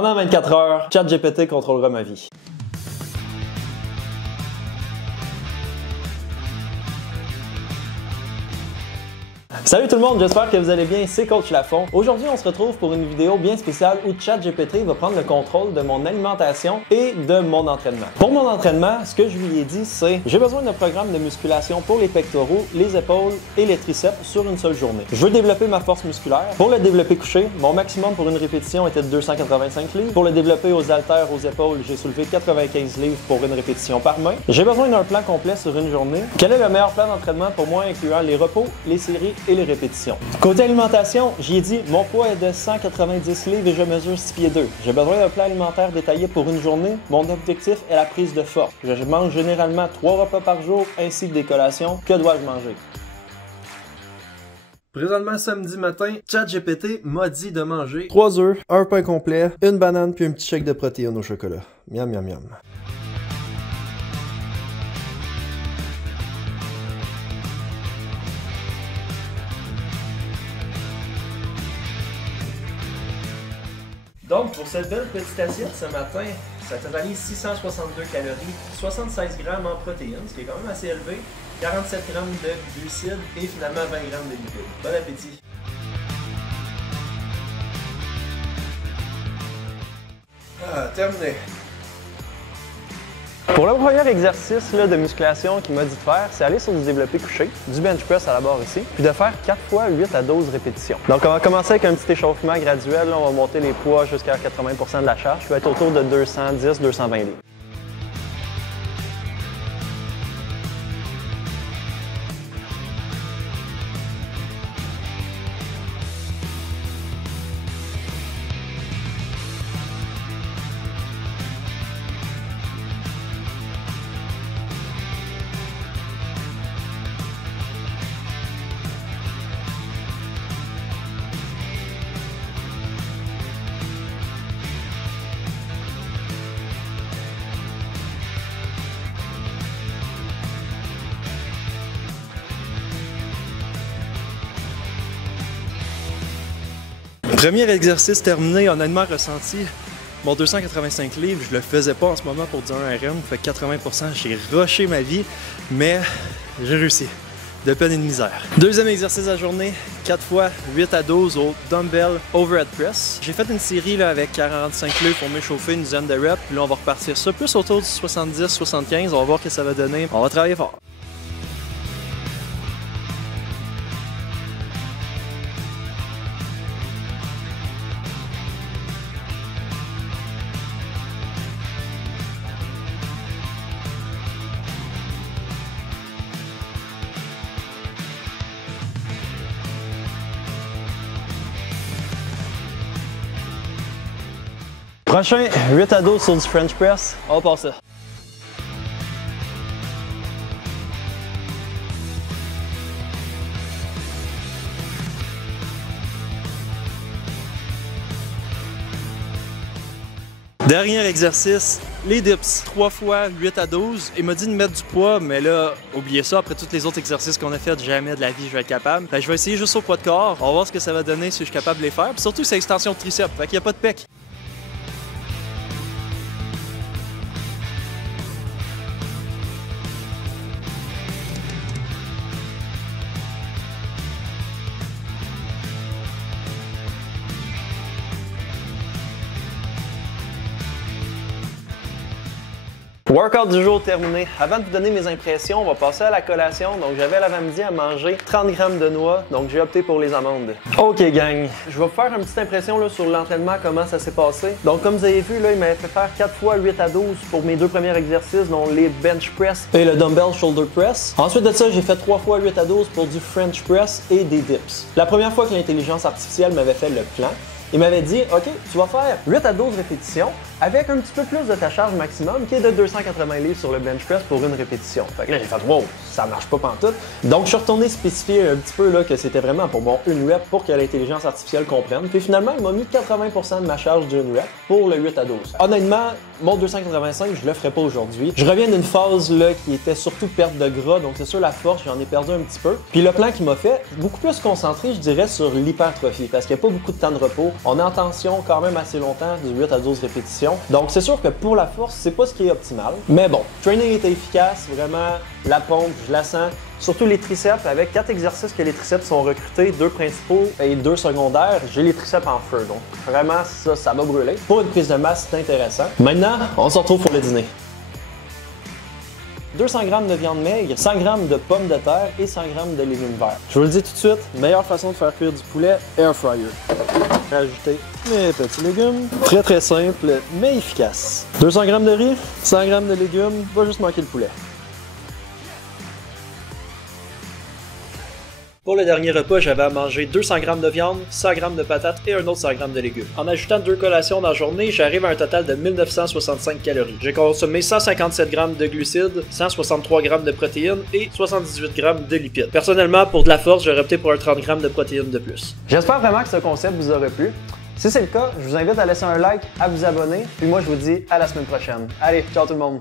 Pendant 24 heures, ChatGPT contrôlera ma vie. Salut tout le monde, j'espère que vous allez bien, c'est Coach Lafont. Aujourd'hui, on se retrouve pour une vidéo bien spéciale où ChatGPT va prendre le contrôle de mon alimentation et de mon entraînement. Pour mon entraînement, ce que je lui ai dit, c'est j'ai besoin d'un programme de musculation pour les pectoraux, les épaules et les triceps sur une seule journée. Je veux développer ma force musculaire. Pour le développer couché, mon maximum pour une répétition était de 285 livres. Pour le développer aux haltères, aux épaules, j'ai soulevé 95 livres pour une répétition par main. J'ai besoin d'un plan complet sur une journée. Quel est le meilleur plan d'entraînement pour moi, incluant les repos, les séries et les répétitions? Côté alimentation, j'y ai dit mon poids est de 190 livres et je mesure 6 pieds 2. J'ai besoin d'un plan alimentaire détaillé pour une journée. Mon objectif est la prise de force. Je mange généralement 3 repas par jour ainsi que des collations. Que dois-je manger? Présentement, samedi matin, ChatGPT m'a dit de manger 3 œufs, un pain complet, une banane puis un petit shake de protéines au chocolat. Miam, miam, miam. Donc, pour cette belle petite assiette ce matin, ça totalise 662 calories, 76 grammes en protéines, ce qui est quand même assez élevé, 47 grammes de glucides et finalement 20 grammes de lipides. Bon appétit! Terminé. Pour le premier exercice de musculation qu'il m'a dit de faire, c'est aller sur du développé couché, du bench press à la barre ici, puis de faire 4 fois 8 à 12 répétitions. Donc on va commencer avec un petit échauffement graduel, là, on va monter les poids jusqu'à 80% de la charge, qui va être autour de 210-220 livres. Premier exercice terminé, honnêtement ressenti. Mon 285 livres, je le faisais pas en ce moment pour du 1RM, fait 80%, j'ai rushé ma vie, mais j'ai réussi. De peine et de misère. Deuxième exercice de la journée, 4 fois 8 à 12 au dumbbell overhead press. J'ai fait une série là, avec 45 livres pour m'échauffer, une dizaine de reps, puis là on va repartir ça plus autour du 70-75, on va voir ce que ça va donner. On va travailler fort. Prochain, 8 à 12 sur du French press, on va passer ça. Dernier exercice, les dips. 3 fois 8 à 12. Il m'a dit de mettre du poids, mais là, oubliez ça, après tous les autres exercices qu'on a fait, jamais de la vie je vais être capable. Fait que je vais essayer juste au poids de corps, on va voir ce que ça va donner si je suis capable de les faire. Puis surtout, c'est extension de triceps, fait qu'il n'y a pas de pec. Workout du jour terminé. Avant de vous donner mes impressions, on va passer à la collation. Donc j'avais l'avant-midi à manger 30 grammes de noix, donc j'ai opté pour les amandes. Ok gang, je vais vous faire une petite impression là, sur l'entraînement, comment ça s'est passé. Donc comme vous avez vu, là, il m'avait fait faire 4 fois 8 à 12 pour mes 2 premiers exercices, dont les bench press et le dumbbell shoulder press. Ensuite de ça, j'ai fait 3 fois 8 à 12 pour du French press et des dips. La première fois que l'intelligence artificielle m'avait fait le plan, il m'avait dit, OK, tu vas faire 8 à 12 répétitions avec un petit peu plus de ta charge maximum qui est de 280 livres sur le bench press pour une répétition. Fait que là, j'ai fait, wow, ça marche pas pantoute. Donc, je suis retourné spécifier un petit peu là, que c'était vraiment pour mon une rep pour que l'intelligence artificielle comprenne. Puis finalement, il m'a mis 80% de ma charge d'une rep pour le 8 à 12. Honnêtement, mon 285, je le ferai pas aujourd'hui. Je reviens d'une phase là qui était surtout perte de gras, donc c'est sûr la force, j'en ai perdu un petit peu. Puis le plan qu'il m'a fait, beaucoup plus concentré, je dirais, sur l'hypertrophie, parce qu'il n'y a pas beaucoup de temps de repos. On est en tension quand même assez longtemps, du 8 à 12 répétitions. Donc c'est sûr que pour la force, c'est pas ce qui est optimal. Mais bon, training était efficace, vraiment, la pompe, je la sens. Surtout les triceps, avec 4 exercices que les triceps sont recrutés, 2 principaux et 2 secondaires, j'ai les triceps en feu. Donc vraiment, ça m'a brûlé. Pour une prise de masse, c'est intéressant. Maintenant, on se retrouve pour le dîner. 200 g de viande maigre, 100 g de pommes de terre et 100 g de légumes verts. Je vous le dis tout de suite, meilleure façon de faire cuire du poulet, air fryer. Rajouter mes petits légumes. Très simple, mais efficace. 200 g de riz, 100 g de légumes, va juste manquer le poulet. Pour le dernier repas, j'avais à manger 200 g de viande, 100 g de patates et un autre 100 g de légumes. En ajoutant 2 collations dans la journée, j'arrive à un total de 1965 calories. J'ai consommé 157 g de glucides, 163 g de protéines et 78 g de lipides. Personnellement, pour de la force, j'aurais opté pour un 30 g de protéines de plus. J'espère vraiment que ce concept vous aura plu. Si c'est le cas, je vous invite à laisser un like, à vous abonner, puis moi je vous dis à la semaine prochaine. Allez, ciao tout le monde!